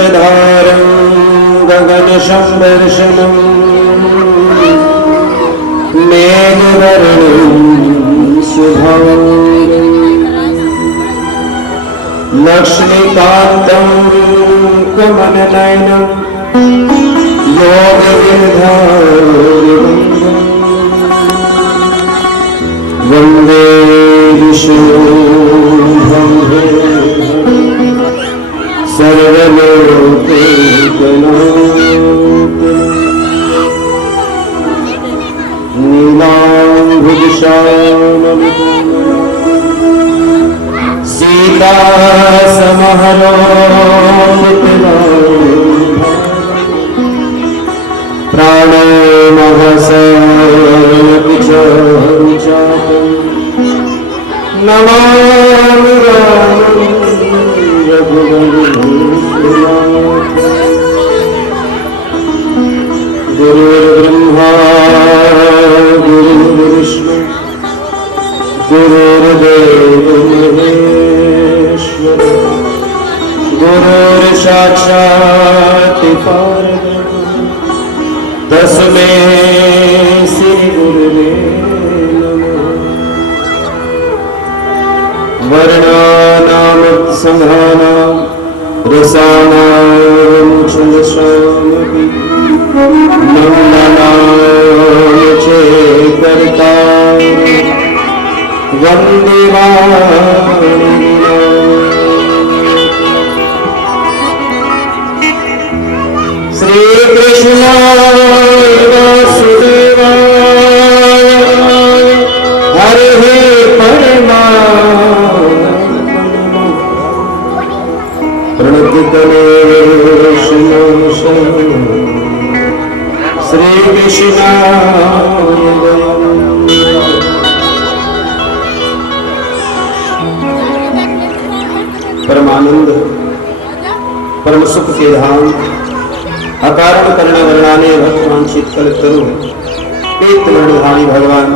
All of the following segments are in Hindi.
चक्रधारं गगनशम्भर्षणं मेघवर्णं शुभांगं लक्ष्मीकान्तं कमलनयनं योगविरधारविन्दं वन्दे विष्णुं सर्वलोकैकनाथं नीलाम्बुजश्यामं प्राणो महसपि च नमामि रामं गुरुर्ब्रह्मा गुरुर्विष्णु गुरुर्देवो महेश्वर गुरुर्साक्षात् परब्रह्म तस्मै श्री गुरुवे नमः। वर्णानां संघानां रसानां छन्दसामपि नम्नानां चेतरिता वन्दे वाणिना श्रीकृष्णाय वासुदेवाय हरे परमात्मने प्रणतकलेशं श्रीकृष्णाय परमानंद परम सुख के धाम अकारण कर्ण वर्णाने भगवान शीतल तरु एक वर्णधारी भगवान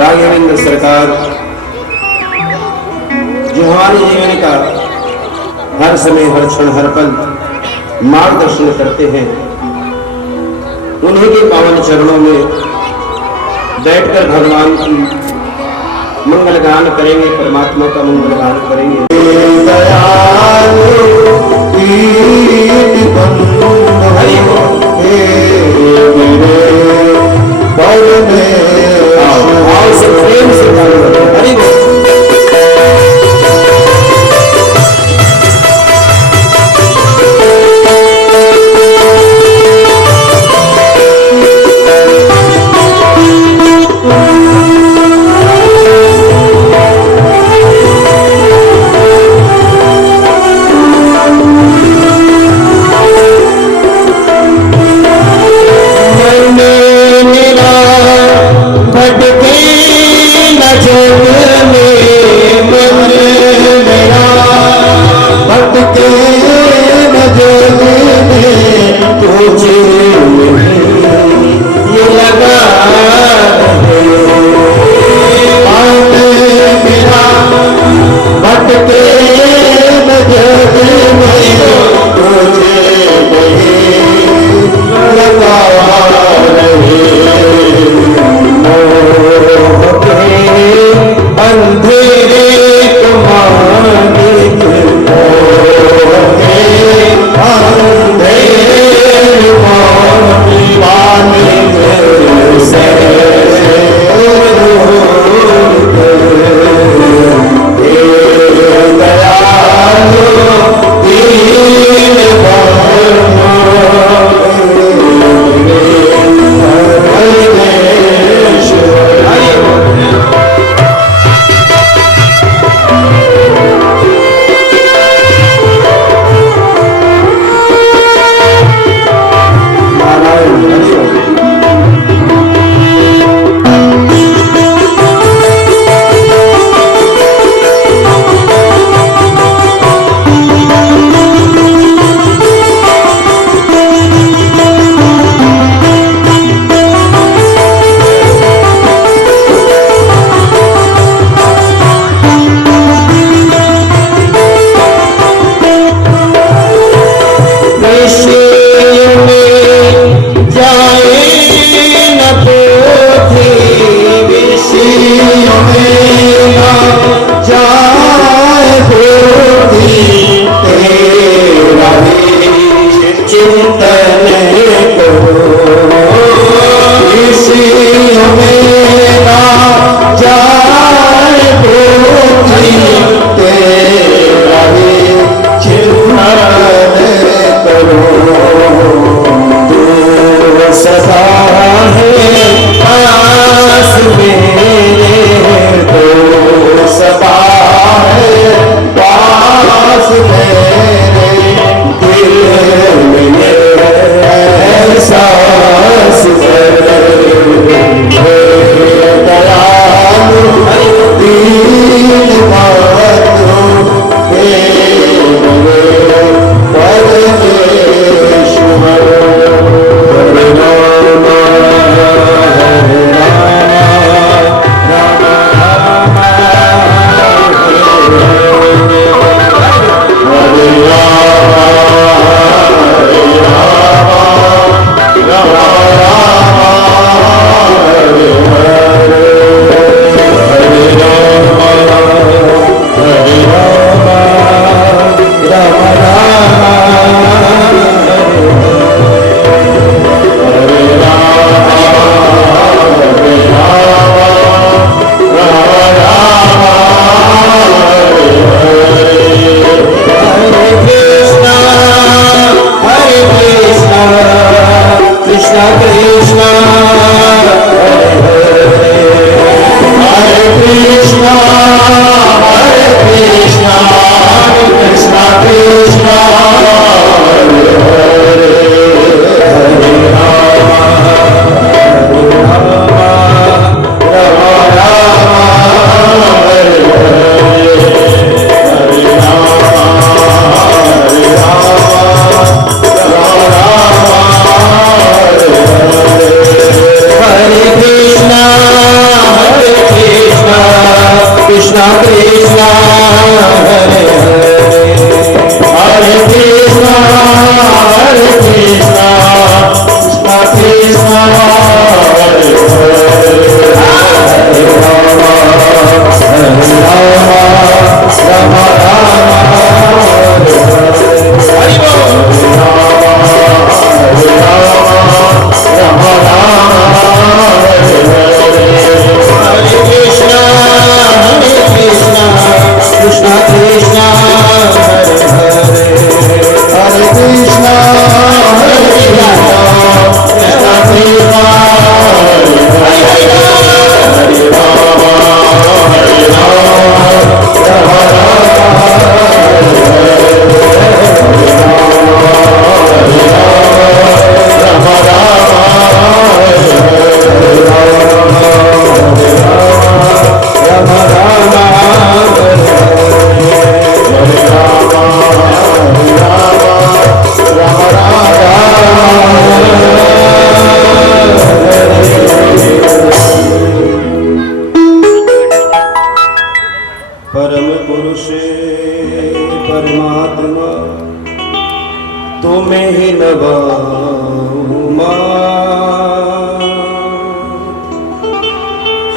राघवेंद्र सरकार जो हमारे जीवन का हर समय हर क्षण हर पल मार्गदर्शन करते हैं, उन्हीं के पावन चरणों में बैठकर भगवान की मंगल गान करेंगे, परमात्मा का मंगल गान करेंगे। चिंतन करो, इसी में ना जाए बुद्धि, तेरा ही चिंतन करो। तू सदा है पास मेरे, तो सदा है पास मेरे, दिल में एहसास करे। दयालु दीन बंधु मेरे परमेश्वर। हरे राम हरे राम, राम राम हरे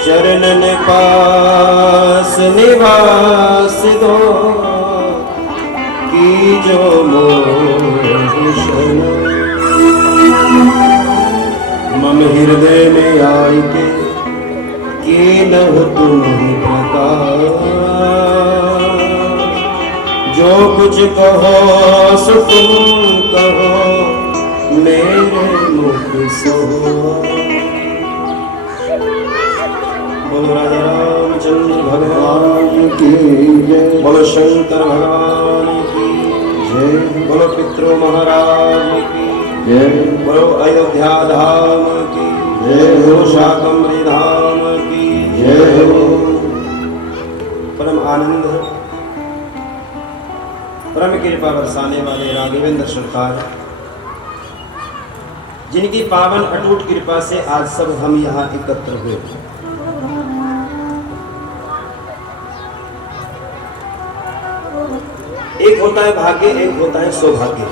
चरणन पास निवास दो, की जो मोहन मम हृदय में आय के नह तुम ही प्रकाश। जो कुछ कहो सो तुम कहो, मेरे मुख सो। बोलो राजा रामचंद्र भगवान की जय, बोलो शंकर भगवान की जय, बोलो पितृ महाराज की जय, बोलो अयोध्या धाम की जय, बोलो शाकंभरी धाम की जय। परम आनंद परम कृपा बरसाने वाले राघवेंद्र सरकार, जिनकी पावन अटूट कृपा से आज सब हम यहाँ एकत्र हुए। एक होता है भाग्य, एक होता है सौभाग्य।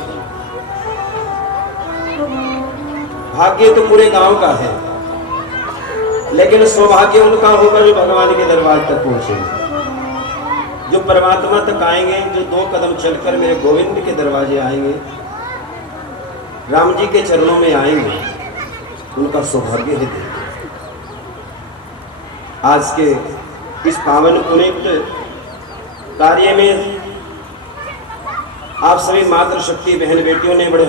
भाग्य तो पूरे गांव का है, लेकिन सौभाग्य उनका होगा जो भगवान के दरबार तक पहुंचेंगे, जो परमात्मा तक आएंगे, जो 2 कदम चलकर मेरे गोविंद के दरवाजे आएंगे। राम जी के चरणों में आएंगे उनका सौभाग्य है। आज के इस पावन पुनीत कार्य में आप सभी मातृशक्ति बहन बेटियों ने बड़े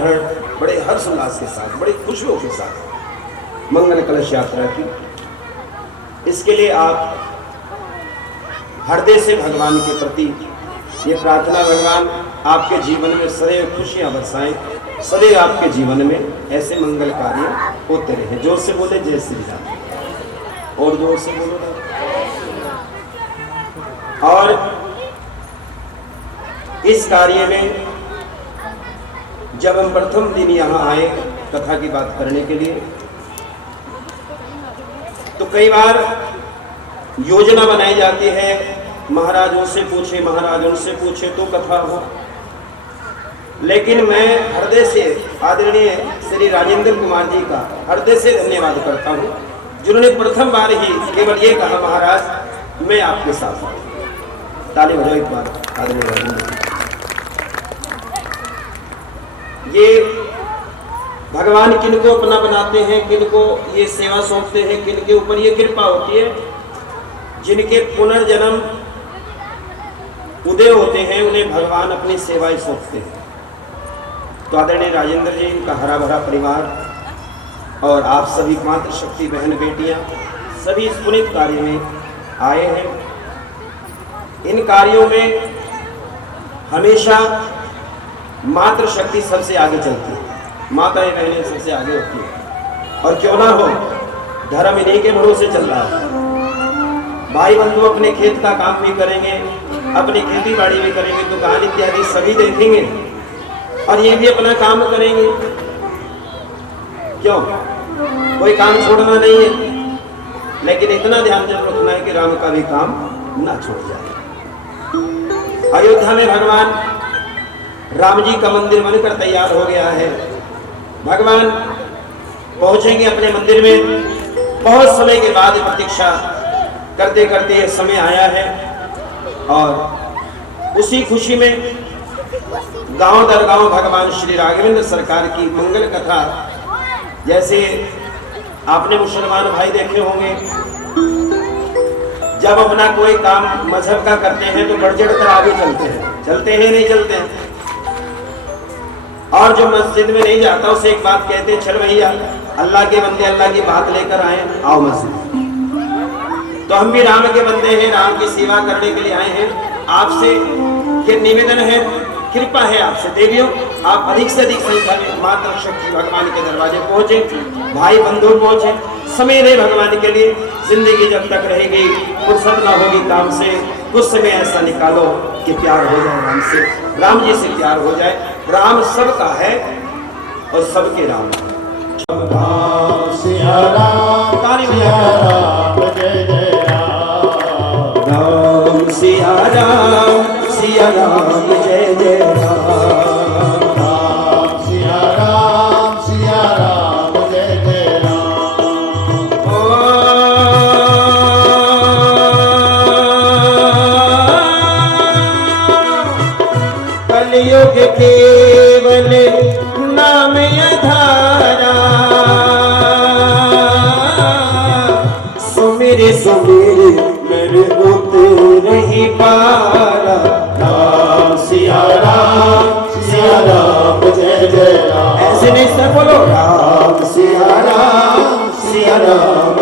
हर्ष उल्लास के साथ, बड़ी खुशियों के साथ मंगल कलश यात्रा की। इसके लिए आप हृदय से भगवान के प्रति ये प्रार्थना, भगवान आपके जीवन में सदैव खुशियां बरसाएं, सदैव आपके जीवन में ऐसे मंगल कार्य होते रहे। जोर से बोले जय श्री राम, और जोर से बोलो। और इस कार्य में जब हम प्रथम दिन यहाँ आए कथा की बात करने के लिए, तो कई बार योजना बनाई जाती है, महाराजों से पूछे, महाराज उनसे पूछे तो कथा हो। लेकिन मैं हृदय से आदरणीय श्री राजेंद्र कुमार जी का हृदय से धन्यवाद करता हूँ, जिन्होंने प्रथम बार ही केवल ये कहा, महाराज मैं आपके साथ हूँ। ताली बजाओ एक बार आदरणीय राजेंद्र। ये भगवान किनको अपना बनाते हैं, किनको ये सेवा सौंपते हैं, किनके ऊपर ये कृपा होती है, जिनके पुनर्जन्म उदय होते हैं उन्हें भगवान अपनी सेवाएं सौंपते हैं। तो आदरणीय राजेंद्र जी, इनका हरा भरा परिवार और आप सभी मातृशक्ति बहन बेटियां सभी इस पुनीत कार्य में आए हैं। इन कार्यों में हमेशा मातृशक्ति सबसे आगे चलती है, माताएं बहनें सबसे आगे होती है। और क्यों ना हो, धर्म इन्हीं के भरोसे चल रहा है। भाई बंधु अपने खेत का काम भी करेंगे, अपनी खेती बाड़ी भी करेंगे, दुकान इत्यादि सभी देखेंगे और ये भी अपना काम करेंगे। क्यों? कोई काम छोड़ना नहीं है, लेकिन इतना ध्यान जरूर रखना है कि राम का भी काम ना छोड़ जाए। अयोध्या में भगवान राम जी का मंदिर बनकर तैयार हो गया है। भगवान पहुंचेंगे अपने मंदिर में। बहुत समय के बाद प्रतीक्षा करते करते समय आया है और उसी खुशी में गांव दर गांव भगवान श्री राघवेंद्र सरकार की मंगल कथा, जैसे आपने मुसलमान भाई देखे होंगे, जब अपना कोई काम मजहब का करते हैं तो बढ़ चढ़ कर आगे चलते हैं नहीं चलते हैं। और जो मस्जिद में नहीं जाता उसे एक बात कहते हैं, चल भैया अल्लाह के बंदे अल्लाह की बात लेकर आए, आओ मस्जिद। तो हम भी राम के बंदे हैं, राम की सेवा करने के लिए आए हैं। आपसे ये निवेदन है, कृपा है आपसे देवियों, आप अधिक से अधिक संख्या में मातृशक्ति भगवान के दरवाजे पहुंचे, भाई बंधु पहुंचे, समय रहे भगवान के लिए। जिंदगी जब तक रहेगी, फुर्सत ना होगी काम से, कुछ समय ऐसा निकालो कि प्यार हो जाए राम से, राम जी से प्यार हो जाए। राम सबका है और सबके राम है। सिया राम सिया राम जय जय राम, राम सिया राम सिया राम जय जय राम, राम सिया राम जय जय राम। कलयुग केवल नाम आधारा, सुमेरे मेरे उतर ही पारा। राम सिया राम जय जय राम, ऐसे नहीं सब बोलो, राम सिया राम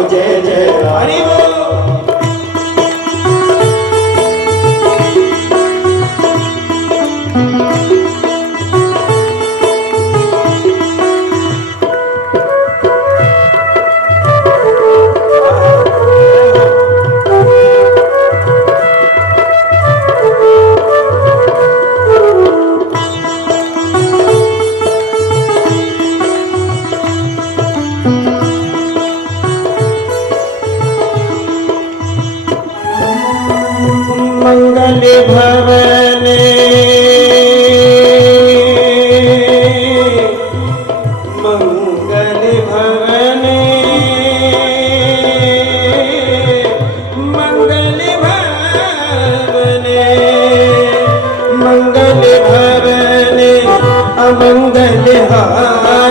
जय जय राम। हरि बोल।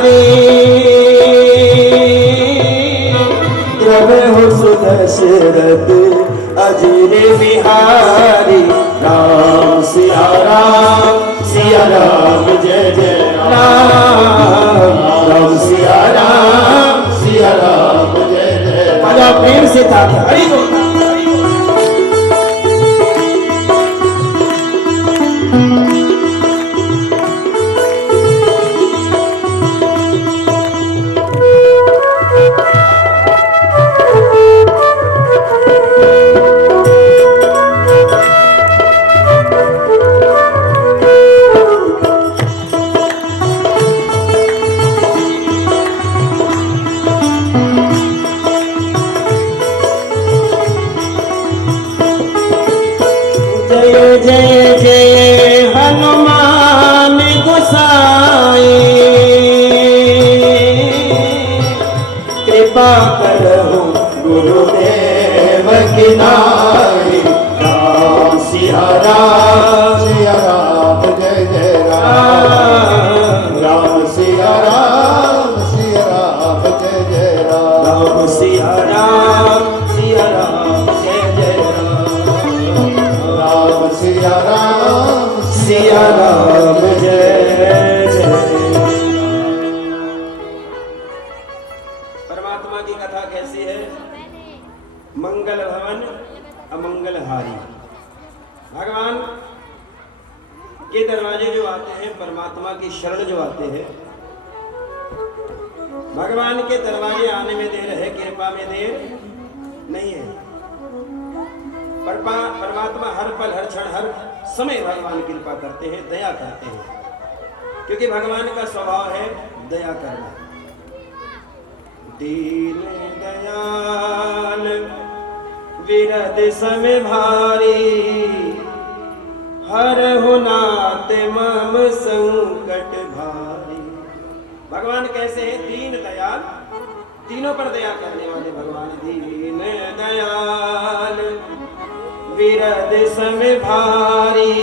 बिहारी द्रव सुदशरथ अजीर बिहारी राम सिया राम जय जय राम राम सिया राम जय जय बड़ा प्रेम से था हरि बोल। जय जय जय हनुमान गोसाई कृपा करो गुरुदेव की नाई राम सिया राम जय जय राम राम सिया राम जय जय राम सिया राम जय जय राम सिया राम जय जय। परमात्मा की कथा कैसी है? मंगल भवन अमंगल हारी। भगवान के दरवाजे जो आते हैं, परमात्मा की शरण जो आते हैं, भगवान के दरवाजे आने में देर है, कृपा में देर नहीं है। परमात्मा हर पल हर क्षण हर समय भगवान कृपा करते हैं, दया करते हैं, क्योंकि भगवान का स्वभाव है दया करना। दीन दयाल विरद समय भारी हरहु नाथ मम संकट भारी। भगवान कैसे हैं? दीन दयाल, तीनों पर दया करने वाले भगवान। दीन दयाल विरद समय भारी,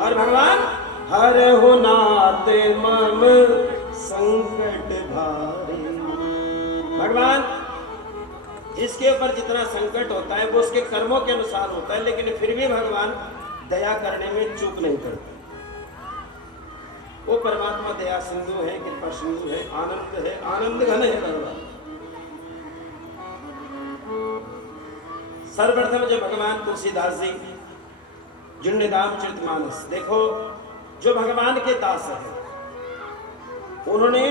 और भगवान हरहु नाथ मम संकट भारी। भगवान जिसके ऊपर जितना संकट होता है वो उसके कर्मों के अनुसार होता है, लेकिन फिर भी भगवान दया करने में चूक नहीं करते। वो परमात्मा दया सिंधु है, कृपा सिंधु है, आनंद घन है भगवान। सर्वप्रथम जब भगवान तुलसीदास जी जुन्नदाम चरितमानस देखो, जो भगवान के दास है उन्होंने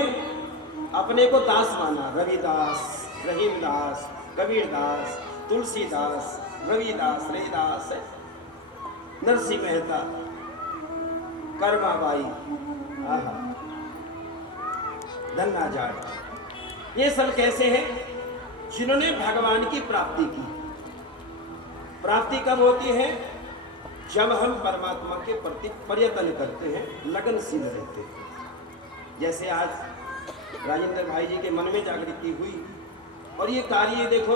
अपने को दास माना। रविदास, रहीमदास, कबीरदास, तुलसीदास, रविदास, रहीदास, नरसिंह मेहता, कर्माबाई, धन्ना जाट, ये सब कैसे हैं? जिन्होंने भगवान की प्राप्ति की। प्राप्ति कब होती है? जब हम परमात्मा के प्रति प्रयत्न करते हैं, लगनशील रहते हैं। जैसे आज राजेंद्र भाई जी के मन में जागृति हुई, और ये कार्य देखो,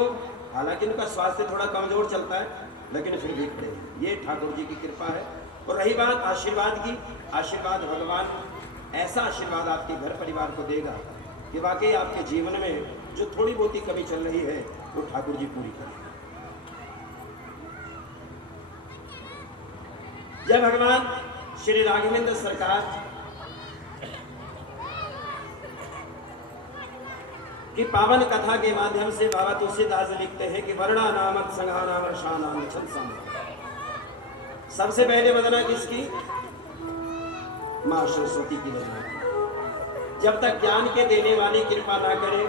हालांकि उनका स्वास्थ्य थोड़ा कमजोर चलता है, लेकिन फिर भी खड़े हैं। ये ठाकुर जी की कृपा है। और रही बात आशीर्वाद की, आशीर्वाद भगवान ऐसा आशीर्वाद आपके घर परिवार को देगा कि वाकई आपके जीवन में जो थोड़ी बहुत ही कमी चल रही है वो ठाकुर जी पूरी करेंगे। जब भगवान श्री राघवेंद्र सरकार की पावन कथा के माध्यम से बाबा तुलसीदास लिखते हैं कि वर्णा नामक संघाना वर्षाना छल सबसे पहले वंदना किसकी? मां सरस्वती की वंदना। जब तक ज्ञान के देने वाली कृपा ना करे,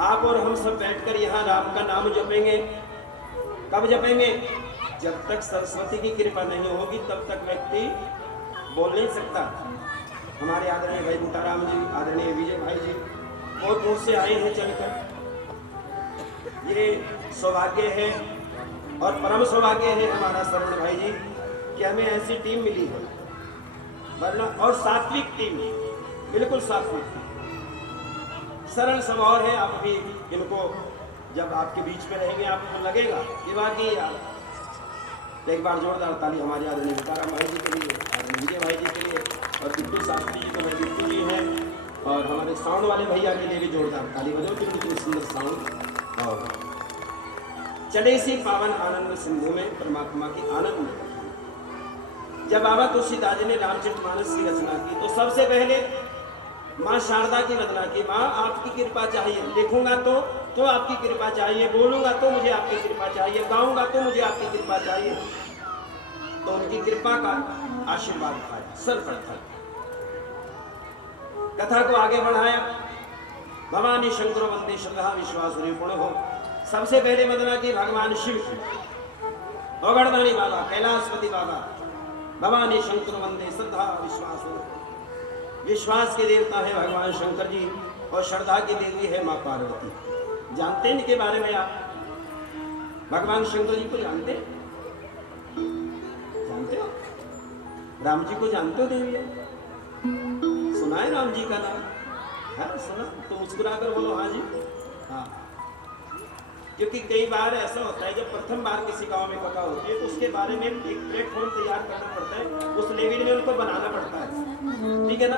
आप और हम सब बैठकर यहाँ राम का नाम जपेंगे। कब जपेंगे? जब तक सरस्वती की कृपा नहीं होगी तब तक व्यक्ति बोल नहीं सकता। हमारे आदरणीय भाई बूटाराम जी, आदरणीय विजय भाई जी बहुत दूर से आए हैं चलकर। ये सौभाग्य है और परम सौभाग्य है हमारा सरवण भाई जी कि हमें ऐसी टीम मिली है, वरना और सात्विक टीम, बिल्कुल सात्विक सरल स्वभाव है। आप भी इनको जब आपके बीच में रहेंगे आपको लगेगा कि वाकई यार। एक बार जोरदार ताली हमारे आदरणीय बूटाराम भाई जी के लिए, आदरणीय विजय भाई जी के लिए, और बिट्टू शास्त्री जी को मैं बिट्टू और हमारे साउंड वाले भैया के लिए भी जोरदार ताली बजाओ, कितनी सुंदर साउंड। और चले इसी पावन आनंद सिंधु में परमात्मा की आनंद में। जब बाबा तुलसीदास जी ने रामचरितमानस की रचना की तो सबसे पहले माँ शारदा की वंदना की। माँ आपकी कृपा चाहिए, लिखूंगा तो आपकी कृपा चाहिए, बोलूंगा तो मुझे आपकी कृपा चाहिए, गाऊंगा तो मुझे आपकी कृपा चाहिए। तो उनकी कृपा का आशीर्वाद पाया सर्वप्रथम। कथा को आगे बढ़ाया। भवानी शंकर वंदे श्रद्धा विश्वास निपुण हो। सबसे पहले वंदना की भगवान शिव की। औगड़दानी बाबा, कैलाशपति बाबा, भवानी शंकर वंदे श्रद्धा विश्वास हो। विश्वास के देवता है भगवान शंकर जी और श्रद्धा की देवी है माँ पार्वती। जानते हैं इनके बारे में आप? भगवान शंकर जी को जानते हैं? जानते हो? राम जी को जानते हो देवी? सुना है राम जी का नाम? है सुना? तो मुस्कुरा कर बोलो हाँ जी। हाँ, क्योंकि कई बार ऐसा होता है जब प्रथम बार किसी गांव में कथा होती है तो उसके बारे में एक प्लेटफॉर्म तैयार करना पड़ता है, उस लेवल में उनको बनाना पड़ता है, ठीक है ना?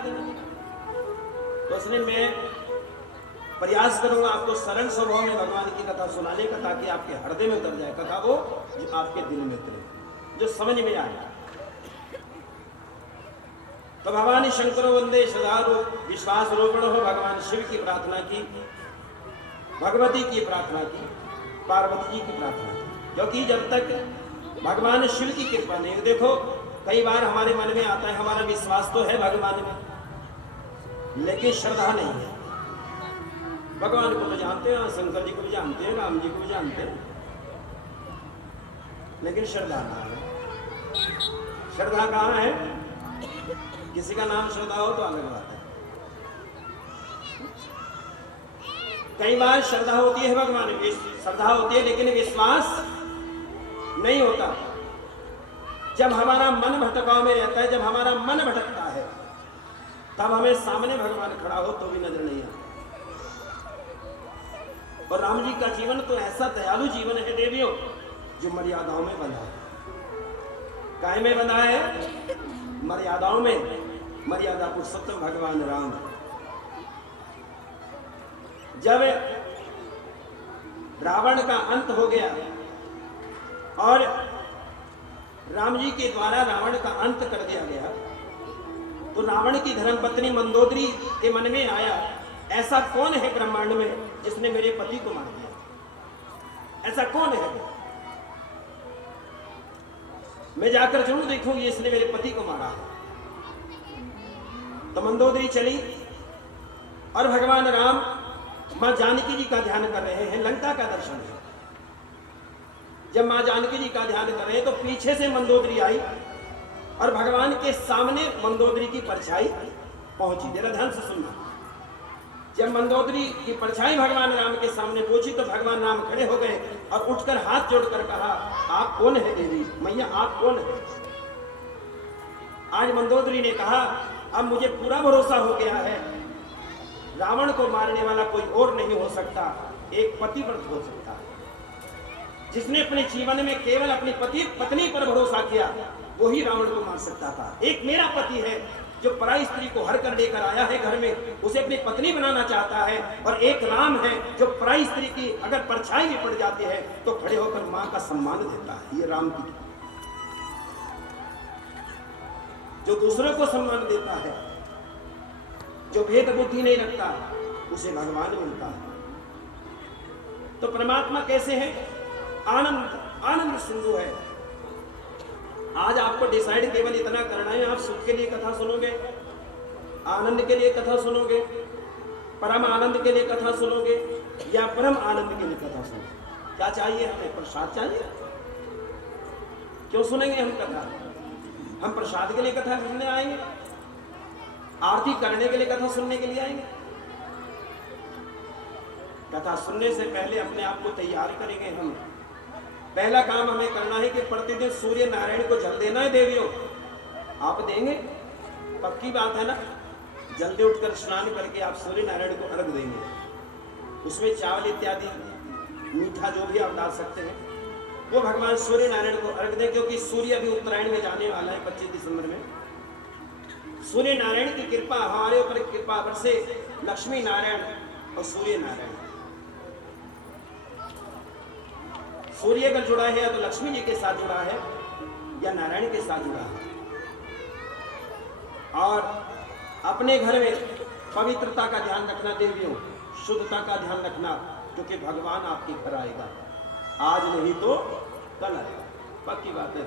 तो इसलिए मैं प्रयास करूंगा आपको सरल स्वभाव में भगवान की कथा सुनाने का, ताकि आपके हृदय में उतर जाए कथा, वो जो आपके दिल में उतरे, जो समझ में आए। तो भवानी शंकर वंदे श्रद्धा विश्वास रोपण हो। भगवान शिव की प्रार्थना की, भगवती की प्रार्थना की, पार्वती जी की प्रार्थना की, क्योंकि जब तक भगवान शिव की कृपा नहीं। देखो कई बार हमारे मन में आता है हमारा विश्वास तो है भगवान में, लेकिन श्रद्धा नहीं है। भगवान को तो जानते हैं, शंकर जी को भी जानते हैं, राम जी को भी जानते हैं, लेकिन श्रद्धा कहाँ है? श्रद्धा कहाँ है? किसी का नाम श्रद्धा हो तो अलग बात है। कई बार श्रद्धा होती है भगवान में, श्रद्धा होती है लेकिन विश्वास नहीं होता। जब हमारा मन भटकाव में रहता है, जब हमारा मन भटकता है, तब हमें सामने भगवान खड़ा हो तो भी नजर नहीं आता। और राम जी का जीवन तो ऐसा दयालु जीवन है देवियों, जो मर्यादाओं में बंधा है। काय में बंधा है? मर्यादाओं में। मर्यादा पुरुषोत्तम भगवान राम। जब रावण का अंत हो गया और राम जी के द्वारा रावण का अंत कर दिया गया, तो रावण की धर्मपत्नी मंदोदरी के मन में आया, ऐसा कौन है ब्रह्मांड में जिसने मेरे पति को मार दिया? ऐसा कौन है? मैं जाकर जरूर देखूंगी इसने मेरे पति को मारा है। तो मंदोदरी चली और भगवान राम मां जानकी जी का ध्यान कर रहे हैं। लंका का दर्शन है। जब मां जानकी जी का ध्यान कर रहे हैं तो पीछे से मंदोदरी आई और भगवान के सामने मंदोदरी की परछाई पहुंची। जरा ध्यान से सुनना। जब मंदोदरी की परछाई भगवान राम के सामने पहुंची तो भगवान राम खड़े हो गए और उठकर हाथ जोड़कर कहा, आप कौन है देवी? मैया आप कौन है? आज मंदोदरी ने कहा, अब मुझे पूरा भरोसा हो गया है, रावण को मारने वाला कोई और नहीं हो सकता, एक पतिव्रत हो सकता है। जिसने अपने जीवन में केवल अपनी पत्नी पर भरोसा किया, वही रावण को मार सकता था। एक मेरा पति है जो पराई स्त्री को हर कर लेकर आया है घर में, उसे अपनी पत्नी बनाना चाहता है, और एक राम है जो पराई स्त्री की अगर परछाई भी पड़ जाती है तो खड़े होकर मां का सम्मान देता है। ये राम की, जो दूसरों को सम्मान देता है, जो भेद बुद्धि नहीं रखता, उसे भगवान मिलता है। तो परमात्मा कैसे है? आनंद, आनंद सिंधु है। आज आपको डिसाइड केवल इतना करना है, आप सुख के लिए कथा सुनोगे, आनंद के लिए कथा सुनोगे, परम आनंद के लिए कथा सुनोगे, या परम आनंद के लिए कथा सुनोगे? क्या चाहिए हमें? प्रसाद चाहिए। क्यों सुनेंगे हम कथा? हम प्रसाद के लिए कथा सुनने आएंगे? आरती करने के लिए कथा सुनने के लिए आएंगे? कथा सुनने से पहले अपने आप को तैयार करेंगे हम। पहला काम हमें करना है कि प्रतिदिन सूर्य नारायण को जल देना है देवियों। आप देंगे? पक्की बात है ना? जल्दी उठकर स्नान करके आप सूर्य नारायण को अर्घ देंगे। उसमें चावल इत्यादि मीठा जो भी आप डाल सकते हैं, वो भगवान सूर्य नारायण को अर्घ दें, क्योंकि सूर्य अभी उत्तरायण में जाने वाला है 25 दिसंबर में। सूर्य नारायण की कृपा हमारे ऊपर कृपा बरसे, लक्ष्मी नारायण और सूर्य नारायण। सूर्य अगर जुड़ा है या तो लक्ष्मी जी के साथ जुड़ा है या नारायण के साथ जुड़ा है। और अपने घर में पवित्रता का ध्यान रखना देवियों, शुद्धता का ध्यान रखना, क्योंकि भगवान आपके घर आएगा, आज नहीं तो कल आएगा, पक्की बात है।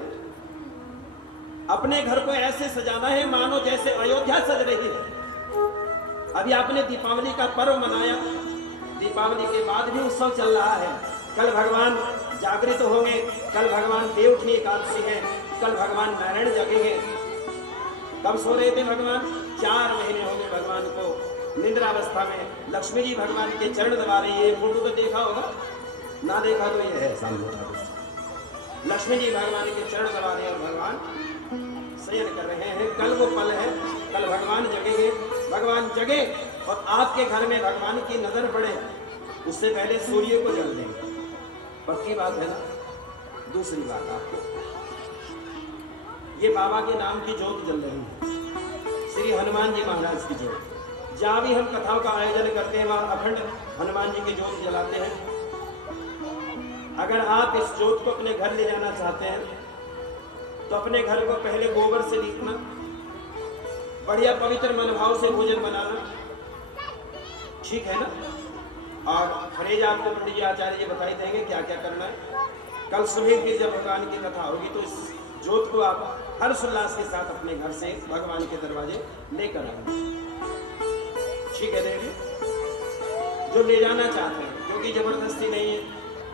अपने घर को ऐसे सजाना है मानो जैसे अयोध्या सज रही है। अभी आपने दीपावली का पर्व मनाया, दीपावली के बाद भी उत्सव चल रहा है। कल भगवान जागृत होंगे, कल भगवान देवउठनी एकादशी है, कल भगवान नारायण जगेंगे। कब सो रहे थे भगवान? 4 महीने हो गए भगवान को निद्रावस्था में। लक्ष्मी जी भगवान के चरण दबा रही है। फोटो तो देखा होगा, ना देखा तो ये है सामने। लक्ष्मी जी भगवान के चरण दबा रहे हैं और भगवान शयन कर रहे हैं। कल वो पल है, कल भगवान जगेंगे। भगवान जगे और आपके घर में भगवान की नजर पड़े, उससे पहले सूर्य को जल देंगे। पक्की बात है ना। दूसरी बात, आपको ये बाबा के नाम की ज्योत जल रही है, श्री हनुमान जी महाराज की ज्योत। जहाँ भी हम कथाओं का आयोजन करते हैं वहाँ अखंड हनुमान जी की ज्योत जलाते हैं। अगर आप इस ज्योत को अपने घर ले जाना चाहते हैं तो अपने घर को पहले गोबर से लीपना, बढ़िया पवित्र मनोभाव से भोजन बनाना, ठीक है ना। और फरेज आपको पंडित जी आचार्य जी बताई देंगे क्या क्या करना है। कल सुबह फिर जब भगवान की कथा होगी तो इस ज्योत को आप हर्षोल्लास के साथ अपने घर से भगवान के दरवाजे लेकर आएंगे, ठीक है देवी। जो ले जाना चाहते हैं, क्योंकि जबरदस्ती नहीं है।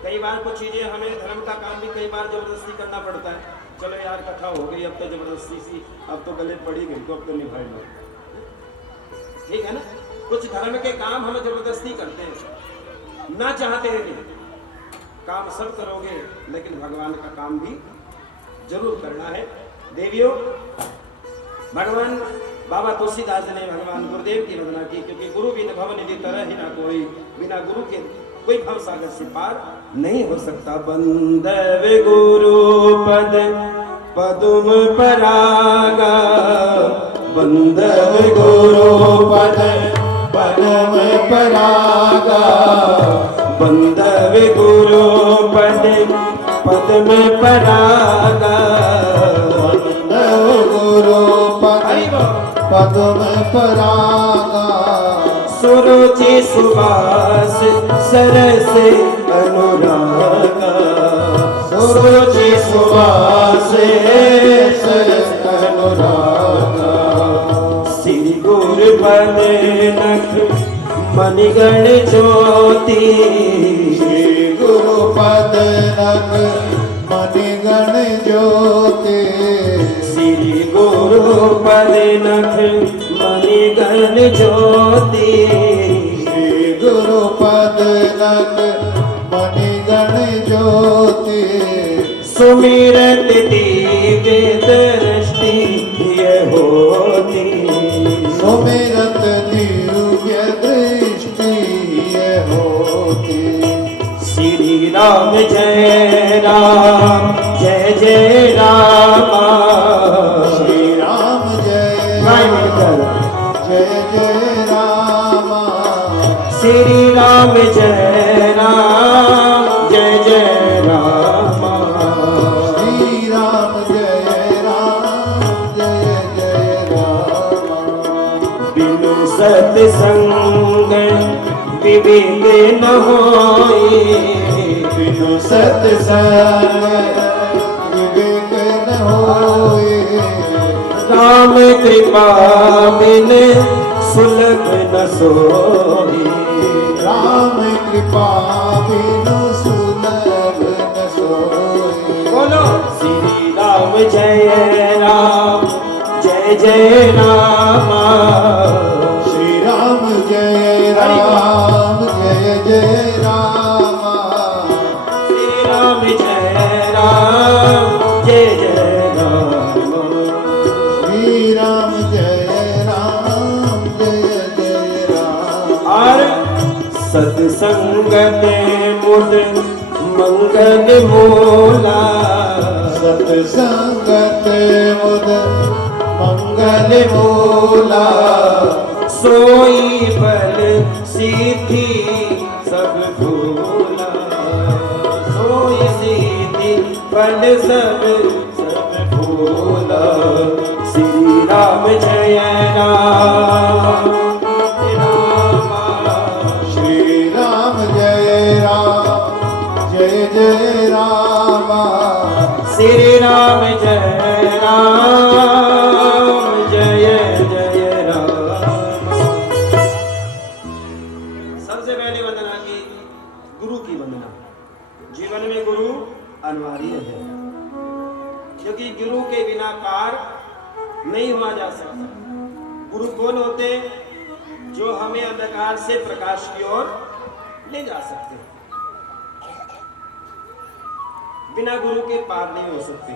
कई बार कुछ चीजें हमें धर्म का काम भी कई बार जबरदस्ती करना पड़ता है। चलो यार कथा हो गई, अब तो जबरदस्ती सी, अब तो गले पड़ी गई, तो अब तो निभाई लो, ठीक है ना। कुछ धर्म के काम हम जबरदस्ती करते हैं, ना चाहते हैं भी। काम सब करोगे लेकिन भगवान का काम भी जरूर करना है देवियों। भगवान बाबा तुलसीदास ने भगवान गुरुदेव की वंदना की, क्योंकि गुरु बिन भव निधि तरह ही ना कोई, बिना गुरु के कोई भव सागर से पार नहीं हो सकता। बंदव गुरु पद पदुम परागा, बंदव गुरु पद पदम परागा, बंदव गुरु पद पदम परागा, बंदव गुरु पदम परागा, सुरुचि सुबास सरस अनुरागा, सुरुचि सुबास सरस अनुरागा, श्री गुरु पद नख मणिगण ज्योति, श्री गुरु पद नख मणिगण ज्योति, श्री गुरु पद नख मणिगण ज्योति, श्री गुरु पद नख मणिगण ज्योति, सुमिरत दिव्य दृष्टि ये होती, सुमिरत दिव्य दृष्टि ये होती, श्री राम जय राम जय जय रामा, श्री राम जय जय रामा, श्री राम जय राम जय जय रामा, श्री राम जय जय रामा, बिनु सत्संग विवेक न होए, बिनु सत्संग विवेक न होए, राम कृपा बिन सुलभ न सोई, राम कृपा बिनु सुलभ न सोए। बोलो श्री राम जय राम जय जय रामा, श्री राम जय जय रामा, श्री राम जय राम जय जय रामा, श्री राम जय जय राम। और सत्संगत मुद मंगल मूला, सत्संगत मुद मंगल मूला सोई बल सिद्धि सब भूला, सोई सिद्धि बल सब भूला। श्री राम जय राम श्री राम जय राम जय जय राम श्री राम जय राम जय जय राम। सबसे पहले वंदना की गुरु की वंदना। जीवन में गुरु अनिवार्य है, क्योंकि गुरु के बिना कार्य नहीं हुआ जा सकता। गुरु कौन होते? जो हमें अंधकार से प्रकाश की ओर ले जा सकते हैं। बिना गुरु के पार नहीं हो सकते।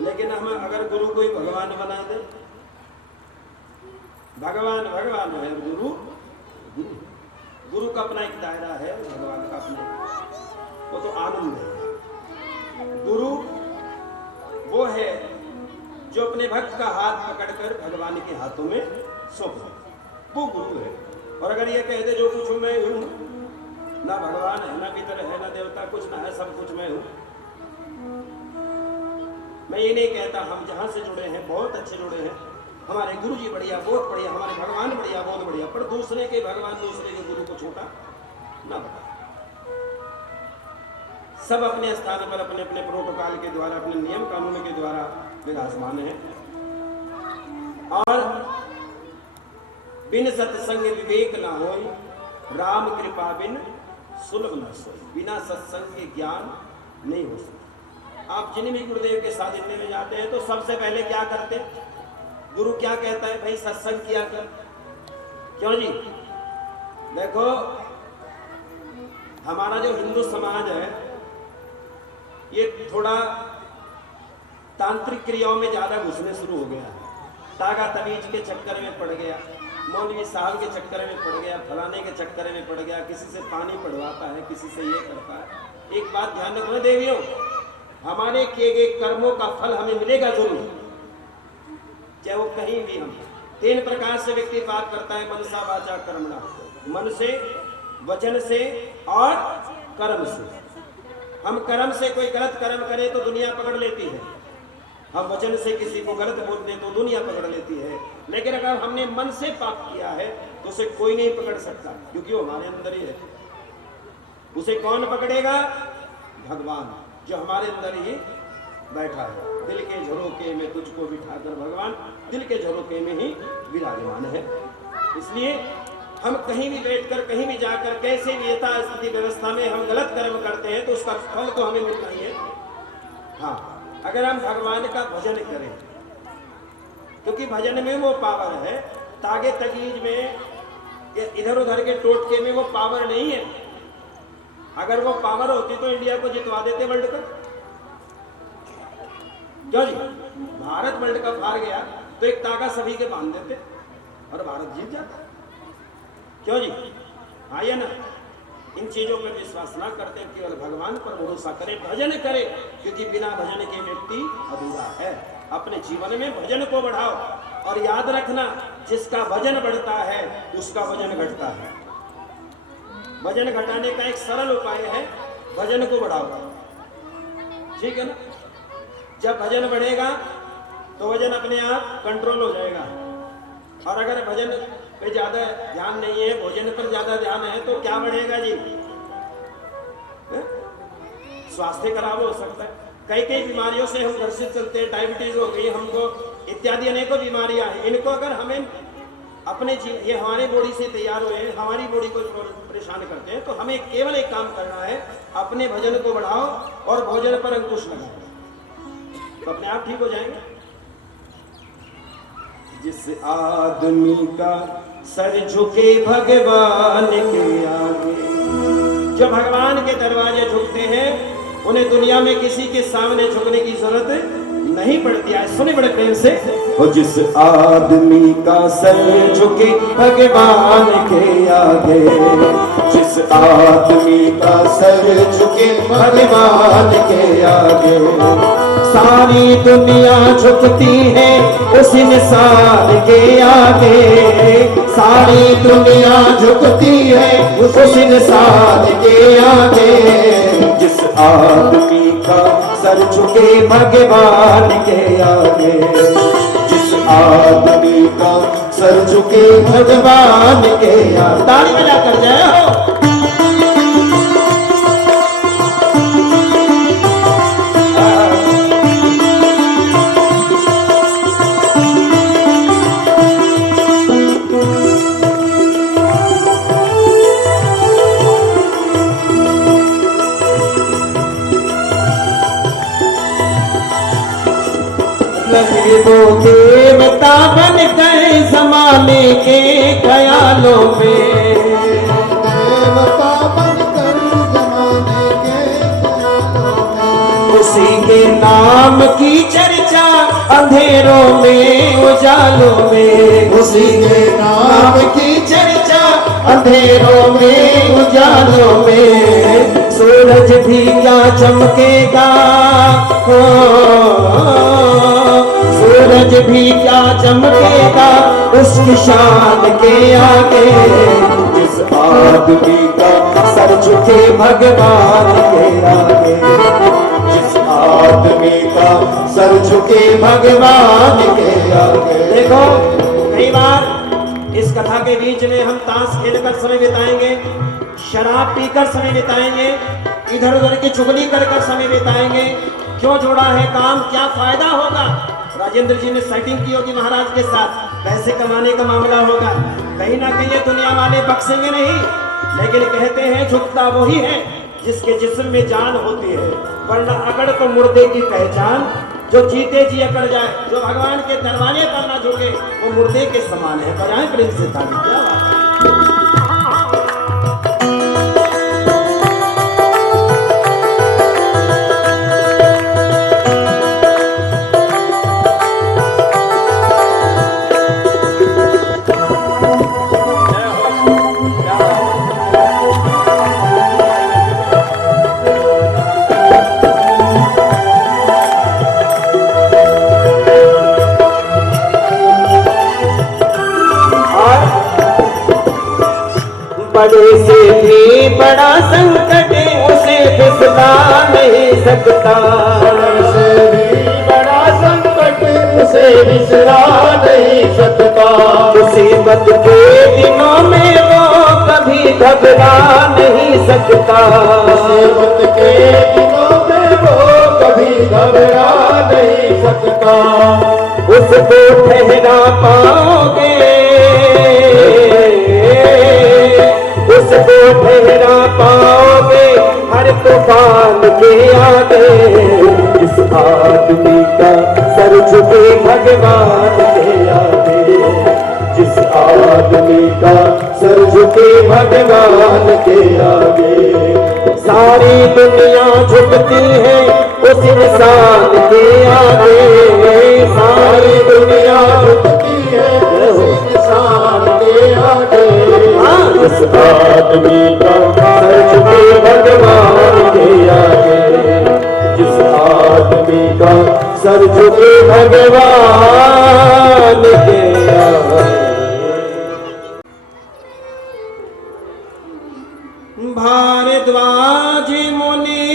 लेकिन हम अगर गुरु को ही भगवान बना दे, भगवान भगवान है, गुरु गुरु गुरु का अपना एक दायरा है, भगवान का अपना, वो तो आनंद है। गुरु वो है जो अपने भक्त का हाथ पकड़कर भगवान के हाथों में सौंप दे, वो गुरु है। और अगर ये कह दे जो कुछ हूं मैं हूं, ना भगवान है, ना पितर है, ना देवता, कुछ ना है, सब कुछ मैं हूं। मैं ये नहीं कहता, हम जहां से जुड़े हैं बहुत अच्छे जुड़े हैं, हमारे गुरु जी बढ़िया, बहुत बढ़िया, हमारे भगवान बढ़िया, बहुत बढ़िया, पर दूसरे के भगवान दूसरे के गुरु को छोटा ना बता। सब अपने स्थान पर अपने अपने प्रोटोकॉल के द्वारा, अपने नियम कानून के द्वारा विराजमान है। और बिन सत्संग विवेक ना होई, राम कृपा बिन सुलभ न सोई। बिना सत्संग के ज्ञान नहीं हो सकता। आप जिन भी गुरुदेव के सानिध्य में जाते हैं तो सबसे पहले क्या करते? गुरु क्या कहता है? भाई सत्संग किया कर। क्यों जी? देखो, हमारा जो हिंदू समाज है ये थोड़ा तांत्रिक क्रियाओं में ज्यादा घुसने शुरू हो गया है। तागा तमीज के चक्कर में पड़ गया, मौलवी साहब के चक्कर में पड़ गया, फलाने के चक्कर में पड़ गया, किसी से पानी पड़वाता है, किसी से ये करता है। एक बात ध्यान रखना देवियों, हमारे किए गए कर्मों का फल हमें मिलेगा जरूर, चाहे वो कहीं भी। हम 3 प्रकार से व्यक्ति पाप करता है, मनसा वाचा कर्मणा। मन से, वचन से और कर्म से। हम कर्म से कोई गलत कर्म करें तो दुनिया पकड़ लेती है, हम वचन से किसी को गलत बोल दें तो दुनिया पकड़ लेती है। लेकिन अगर हमने मन से पाप किया है तो उसे कोई नहीं पकड़ सकता, क्योंकि वो हमारे अंदर ही है। उसे कौन पकड़ेगा? भगवान, जो हमारे अंदर ही बैठा है। दिल के झरोके में तुझको बिठाकर भगवान दिल के झरोके में ही विराजमान है। इसलिए हम कहीं भी बैठकर, कहीं भी जाकर, कैसे भी यथास्थिति व्यवस्था में हम गलत कर्म करते हैं तो उसका फल तो हमें मिलता ही है। हाँ, अगर हम भगवान का भजन करें, क्योंकि भजन में वो पावर है, तागे तगीज में, इधर उधर के टोटके में वो पावर नहीं है। अगर वो पावर होती तो इंडिया को जितवा देते वर्ल्ड कप। क्यों जी? भारत वर्ल्ड कप हार गया तो एक तागा सभी के बांध देते और भारत जीत जाता। क्यों जी? हाँ या ना? इन चीजों पर विश्वास ना करते, केवल भगवान पर भरोसा करें, भजन करें, क्योंकि बिना भजन के व्यक्ति अधूरा है। अपने जीवन में भजन को बढ़ाओ, और याद रखना, जिसका भजन बढ़ता है उसका वजन घटता है। वजन घटाने का एक सरल उपाय है, भजन को बढ़ाओ। ठीक है ना? जब भजन बढ़ेगा तो वजन अपने आप कंट्रोल हो जाएगा। और अगर भजन पे ज्यादा ध्यान नहीं है, भोजन पर ज्यादा ध्यान है, तो क्या बढ़ेगा जी? स्वास्थ्य खराब हो सकता है। कई बीमारियों से हम ग्रसित चलते हैं, डायबिटीज हो गई हमको, इत्यादि अनेकों बीमारियां हैं। इनको अगर हमें अपने ये हमारे बॉडी से तैयार हुए हैं, हमारी बॉडी को परेशान करते हैं, तो हमें केवल एक काम करना है, अपने भजन को बढ़ाओ और भोजन पर अंकुश लगाओ, तो अपने आप ठीक हो जाएंगे। जिस आदमी का सर झुके भगवान के आगे, जो भगवान के दरवाजे झुकते हैं, उन्हें दुनिया में किसी के सामने झुकने की जरूरत नहीं पढ़ती है, सुने बड़े प्रेम से। वो जिस आदमी का सर झुके भगवान के आगे, जिस आदमी का सर झुके भगवान के आगे, सारी दुनिया झुकती है उस इंसान के आगे, सारी दुनिया झुकती है उस इंसान के आगे। जिस आदमी का सर झुके भगवान के आगे, जिस आदमी का सर झुके भगवान के आगे। ताली बजा कर जय हो। वो देवता बन गए जमाने के ख्यालों में, देवता बन कर जमाने के ख्यालों में, उसी के नाम की चर्चा अंधेरों में उजालों में, उसी के नाम की चर्चा अंधेरों में उजालों में। सूरज भी क्या चमकेगा, सूरज भी क्या चमकेगा उसकी शान के आगे। जिस आदमी का सर झुके भगवान के आगे, जिस आदमी का सर झुके भगवान के आगे। देखो कई बार इस कथा के बीच में हम ताश खेलकर समय बिताएंगे, शराब पीकर समय बिताएंगे, इधर उधर की चुगली कर समय बिताएंगे। क्यों जोड़ा है काम, क्या फायदा होगा? राजेंद्र जी ने सेटिंग की होगी महाराज के साथ, पैसे कमाने का मामला होगा, कहीं ना कहीं दुनिया वाले बख्शेंगे नहीं। लेकिन कहते हैं झुकता वही है जिसके जिस्म में जान होती है, वरना अकड़ तो मुर्दे की पहचान। जो जीते जी अकड़ जाए, जो भगवान के दरवाजे पर ना झुके, वो मुर्दे के समान है। बजाएं प्रेम से ताली, क्या बात है। बड़े से भी बड़ा संकट उसे फिसला नहीं सकता, बड़े से भी बड़ा संकट उसे फिसला नहीं सकता। मुसीबत के दिनों में वो कभी घबरा नहीं सकता, मुसीबत के दिनों में वो कभी घबरा नहीं सकता। उसको ठहरा पाओगे, उसको ठहरा पाओगे हर तूफान के आगे। जिस आदमी का सर झुके भगवान के आगे, जिस आदमी का सर झुके भगवान के आगे, सारी दुनिया झुकती है उस इंसान के आगे। सारी दुनिया झुकती है उस इंसान के आगे। जिस आदमी का सर झुके भगवान के आगे, जिस आदमी का सर झुके भगवान के आगे। भारद्वाज मुनि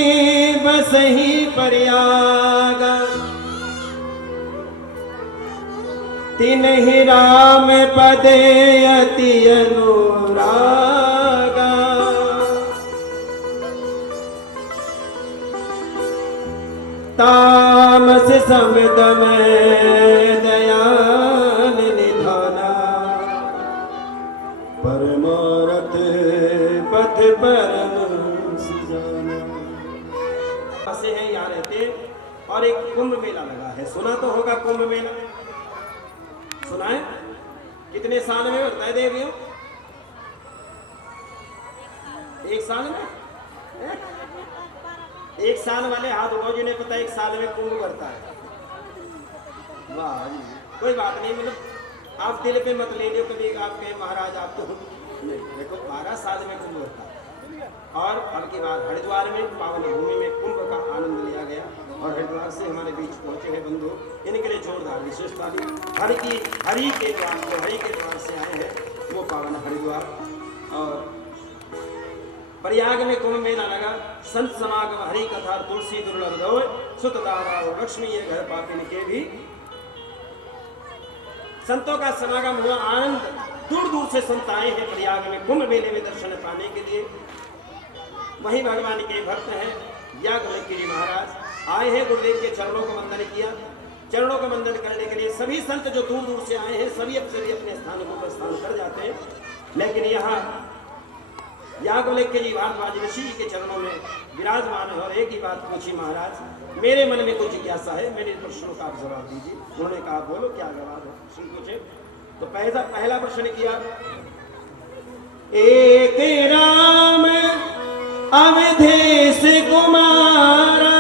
बसहि प्रयाग, तिन्हि राम पदे अति अनुरागा। तामस समदम दयाल निधाना, परमारथ पथ परम सुजाना। ऐसे हैं यहाँ रहते, और एक कुंभ मेला लगा है, सुना तो होगा कुंभ मेला, सुना है? कितने साल में होता है देवियों? एक साल में? एक साल वाले हाथ उठाओ जिन्हें पता है एक साल में कुंभ करता है। वाह जी, कोई बात नहीं, मतलब आप दिल पे मत ले लियो कभी आप कहे महाराज आप तो नहीं। देखो 12 साल में कुंभ होता है और अब की बात हरिद्वार में पावन भूमि में कुंभ का आनंद लिया गया और हरिद्वार से हमारे बीच पहुंचे हैं बंधु, इनके लिए जोरदार विशेष ताली। हरि के द्वार, जो हरि के द्वार से आए हैं वो पावन हरिद्वार। और प्रयाग में कुंभ मेला लगा, संत समागम हरि कथा तुलसी दुर्लभ दोय सुत दारा और लक्ष्मी ये घर पापिन के भी। संतों का समागम हुआ, आनंद, दूर दूर से संत आए हैं प्रयाग में कुंभ मेले में दर्शन पाने के लिए। वहीं भगवान के भक्त हैं याज्ञवल्क्य महाराज आए हैं, गुरुदेव के चरणों को वंदन किया। चरणों का वंदन करने के लिए सभी संत जो दूर दूर से आए हैं सभी अपने स्थानों को प्रस्थान कर जाते हैं, लेकिन यहाँ याज्ञवल्क्य जी भारद्वाज ऋषि जी के चरणों में विराजमान है और एक ही बात पूछी, महाराज मेरे मन में कुछ जिज्ञासा है, मेरे प्रश्नों का आप जवाब दीजिए। उन्होंने कहा बोलो क्या जवाब है, सुन पूछे। तो पहला प्रश्न किया, एक राम अवधेश कुमारा,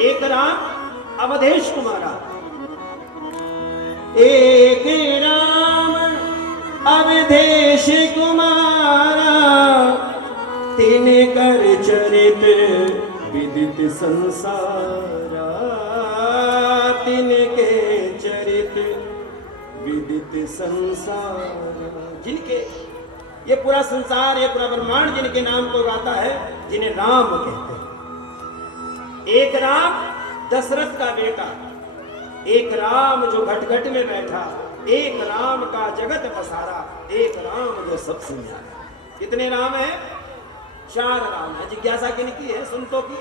एक राम अवधेश कुमारा, एक राम अवधेश कुमारा, तीन कर चरित विदित संसारा, तीन के चरित विदित संसारा। जिनके ये पूरा संसार, ये पूरा ब्रह्मांड जिनके नाम को गाता है, जिन्हें राम कहते हैं। एक राम दशरथ का बेटा, एक राम जो घट घट में बैठा, एक राम का जगत पसारा, एक राम जो सबसे न्यारा। कितने राम है? 4 राम है। जिज्ञासा किनकी है? संतों की।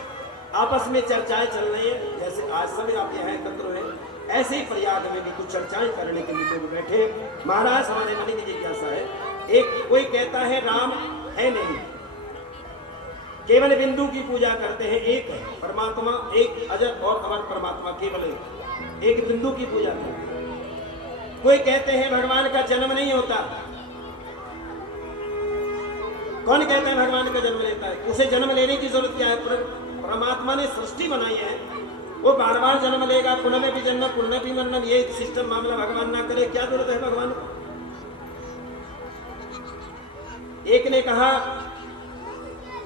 आपस में चर्चाएं चल रही है, जैसे आज सभी आप यहाँ एकत्र हुए, ऐसे ही प्रयाग में भी कुछ चर्चाएं करने के लिए लोग बैठे। महाराज हमारे मन की जिज्ञासा है, एक कोई कहता है राम है नहीं, केवल बिंदु की पूजा करते हैं, एक है परमात्मा, एक अजर और अमर परमात्मा, केवल एक बिंदु की पूजा करते हैं। कोई कहते हैं भगवान का जन्म नहीं होता। कौन कहता है भगवान का जन्म लेता है? उसे जन्म लेने की जरूरत क्या है? परमात्मा ने सृष्टि बनाई है, वो बार बार जन्म लेगा, पुनः भी जन्म पुनः भी मरना, ये सिस्टम मामला भगवान ना करे, क्या जरूरत है भगवान को? एक ने कहा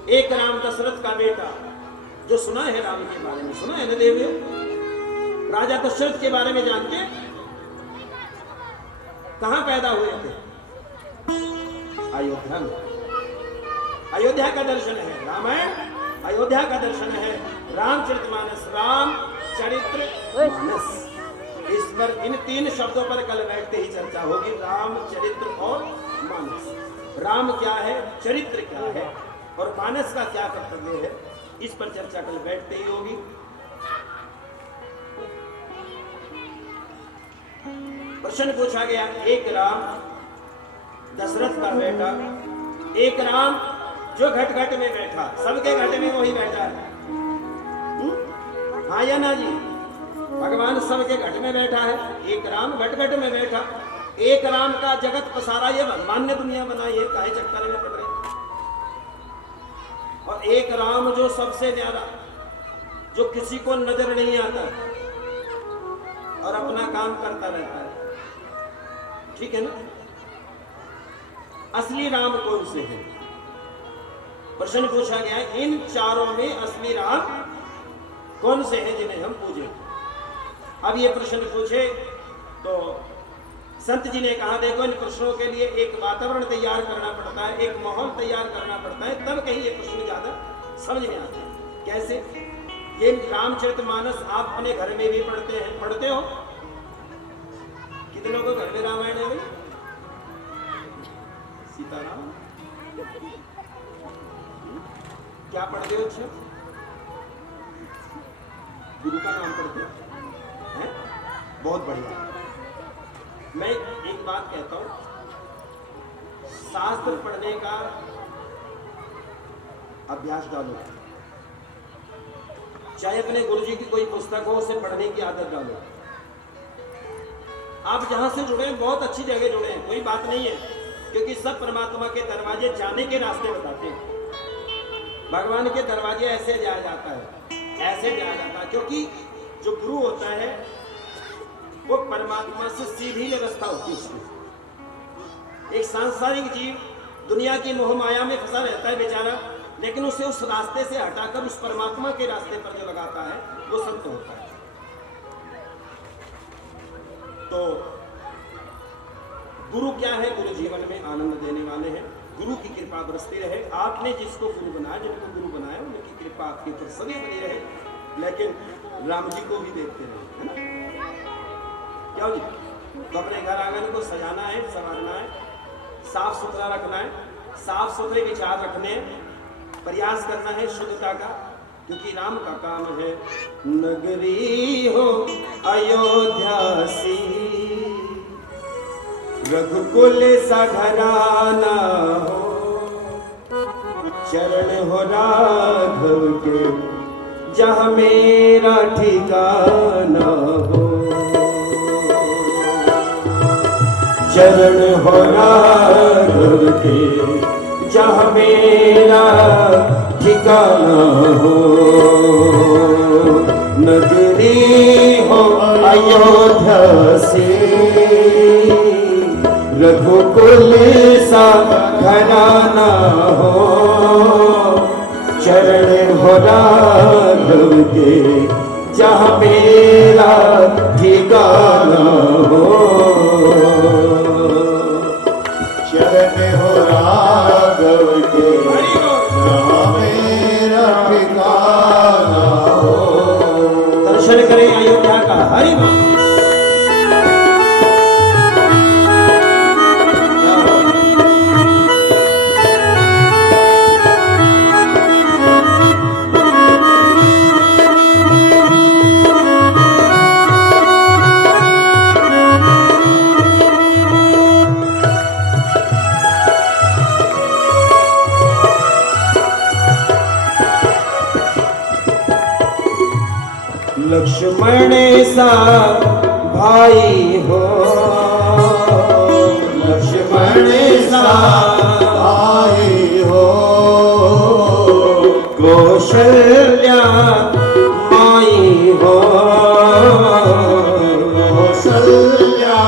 एक राम दशरथ का बेटा, जो सुना है राम के बारे में, सुना है ना देव, राजा दशरथ के बारे में जानते? कहां पैदा हुए थे? अयोध्या में। अयोध्या का दर्शन है रामायण, अयोध्या का दर्शन है रामचरितमानस, राम चरित्र मानस। इस पर इन 3 शब्दों पर कल बैठते ही चर्चा होगी, राम चरित्र और मानस। राम क्या है, चरित्र क्या है और मानस का क्या कर्तव्य है, इस पर चर्चा कल बैठते ही होगी। प्रश्न पूछा गया, एक राम दशरथ का बेटा, एक राम जो घट घट में बैठा, सबके घट में वही बैठा है। हाँ या ना जी? भगवान सबके घट में बैठा है, एक राम घट घट में बैठा, एक राम का जगत पसारा, ये भगवान ने दुनिया बनाई है, काहे चक्कर में पड़ रहे। और एक राम जो सबसे न्यारा, जो किसी को नजर नहीं आता और अपना काम करता रहता है, ठीक है ना? असली राम कौन से है? प्रश्न पूछा गया, इन चारों में असली राम कौन से हैं जिन्हें हम पूजे? अब ये प्रश्न पूछे तो संत जी ने कहा, देखो इन प्रश्नों के लिए एक वातावरण तैयार करना पड़ता है, एक माहौल तैयार करना पड़ता है, तब कहीं ये प्रश्न ज्यादा समझ में आते हैं। कैसे? ये रामचरितमानस आप अपने घर में भी पढ़ते हैं, पढ़ते हो? कितनों को घर में रामायण है भाई? सीताराम क्या पढ़ते हो? अच्छा, गुरु का नाम पढ़ते हैं, बहुत बढ़िया। मैं एक बात कहता हूं, शास्त्र पढ़ने का अभ्यास डालो, चाहे अपने गुरुजी की कोई पुस्तक हो उसे पढ़ने की आदत डालो। आप जहां से जुड़े हैं बहुत अच्छी जगह जुड़े हैं, कोई बात नहीं है, क्योंकि सब परमात्मा के दरवाजे जाने के रास्ते बताते हैं। भगवान के दरवाजे ऐसे जाया जाता है, ऐसे जाया जाता है, क्योंकि जो गुरु होता है वो परमात्मा से सीधी व्यवस्था होती है उसकी। एक सांसारिक जीव दुनिया की मोह माया में फंसा रहता है बेचारा, लेकिन उसे उस रास्ते से हटाकर उस परमात्मा के रास्ते पर जो लगाता है वो संत होता है। तो गुरु क्या है? गुरु जीवन में आनंद देने वाले हैं। गुरु की कृपा बरसती रहे। आपने जिसको गुरु बनाया, जिनको गुरु बनाया, उनकी कृपा आपके ऊपर सभी बनी रहे। लेकिन राम जी को भी देखते रहे, है ना? क्यों जी? तो अपने घर आंगन को सजाना है, संवारना है, साफ सुथरा रखना है, साफ सुथरे विचार रखने, प्रयास करना है शुद्धता का, क्योंकि राम का काम है नगरी हो अयोध्या सी, रघुकुल सा घराना हो, चरण हो राघव के जहाँ मेरा ठिकाना हो, चरण हो राघव के जहाँ मेरा ठिकाना हो, नगरी हो अयोध्या से, रघुकुल सा घराना हो, चरण हो राघव के जहाँ मेरा ठिकाना हो, चरण हो राघव के जहाँ मेरा ठिकाना हो। दर्शन करें अयोध्या का। हरि बोल। लक्ष्मण सा भाई हो, लक्ष्मण सा भाई हो, कौशल्या माई हो, कौशल्या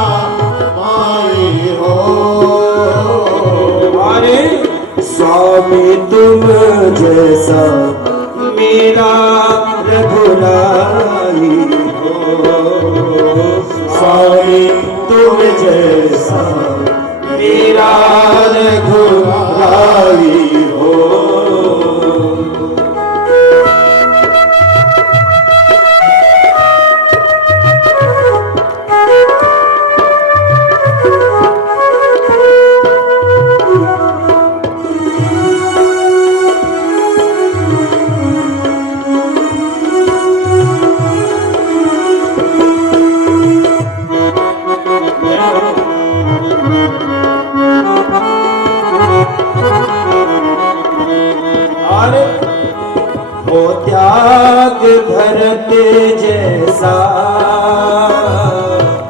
माई हो, अरे स्वामी तुम जैसा मेरा रघुराई हो, स्वामी तुम जैसा मेरा रघुराई हो। हो त्याग भरत जैसा,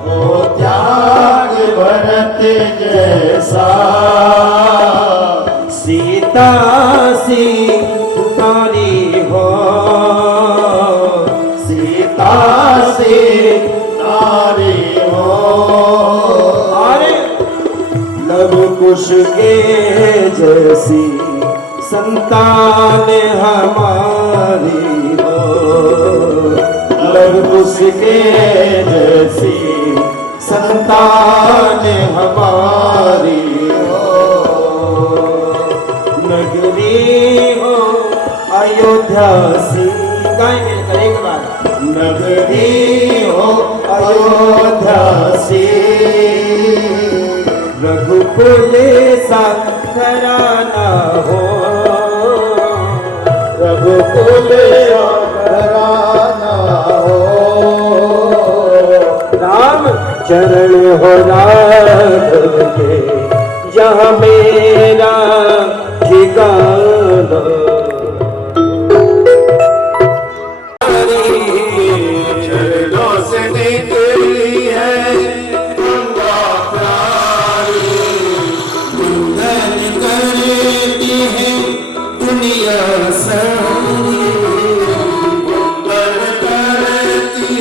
हो त्याग भरत जैसा, सीता सी नारी हो, सीता से नारी हो, अरे लव कुश के जैसी संतान हमारी हो, लव कुश के जैसी संतान हमारी हो, नगरी हो अयोध्या सी। गाय मिलकर एक बार, नगरी हो अयोध्या सी, रघुकुल सा घराना हो, रघुकुल घराना हो, राम चरण हो राघव के जहाँ मेरा ठिकाना। चरणों से निकली है गंगा प्यारी, धन करती है दुनिया सारी, मंगल करती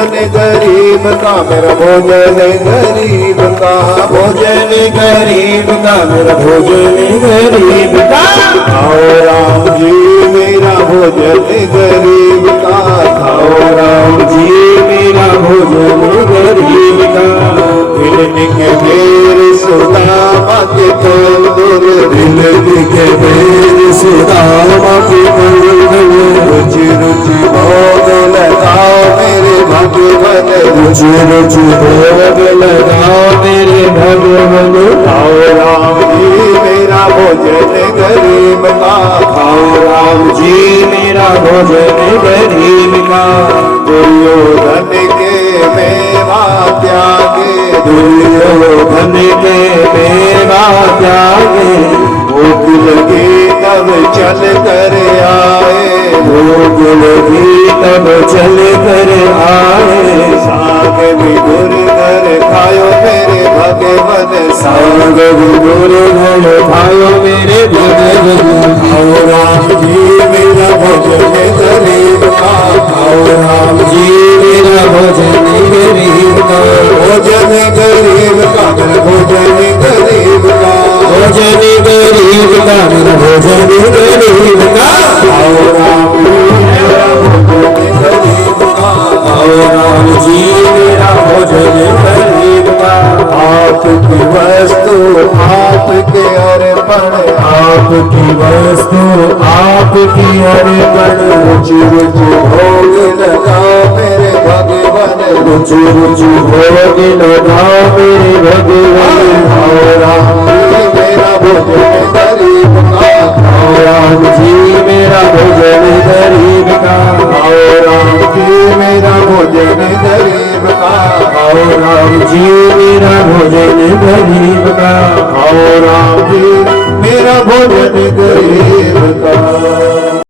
भोजन गरीब का मेरा भोजन गरीब का भोजन गरीब का मेरा भोजन गरीब का खाओ राम जी मेरा भोजन गरीब का खाओ राम जी मेरा भोजन गरीब का हिरनी के बेर सुदामा के कंदुर हिरनी के बेर सुदामा के कंदुर रुचि रुचि भोग लगाओ मेरे भगवान रुचि रुचि भोग लगाओ मेरे भगवान खाओ राम जी मेरा भोजन गरीब का खाओ राम जी मेरा भोजन गरीब का दुर्योधन के मेवा त्यागे दुर्योधन के मेवा त्यागे भूख लगी तब चल कर आए भूख लगी तब चल कर आए साग विदुर कर खायो मेरे भगवन साग विदुर कर खायो मेरे भगवन खाओ राम जी मेरा भोजन गरीब का खाओ राम जी मेरा भोजन गरीब का भोजन गरीब का मेरा भोजन गरीब का भोजन गरीब का मेरा भोजन गरीब का खाओ राम जी मेरा भोजन गरीब का खाओ राम जी मेरा भोजन गरीब का आपकी वस्तु आपके अर्पण आपकी वस्तु आपकी अर्पण रुचि रुचि भोग लगाओ मेरे भगवान रुचि रुचि भोग लगाओ मेरे भगवान खाओ राम जी मेरा भोजन गरीब का खाओ राम जी मेरा भोजन गरीब का खाओ राम जी मेरा भोजन गरीब का खाओ राम जी मेरा भोजन गरीब का खाओ राम जी मेरा भोजन गरीब का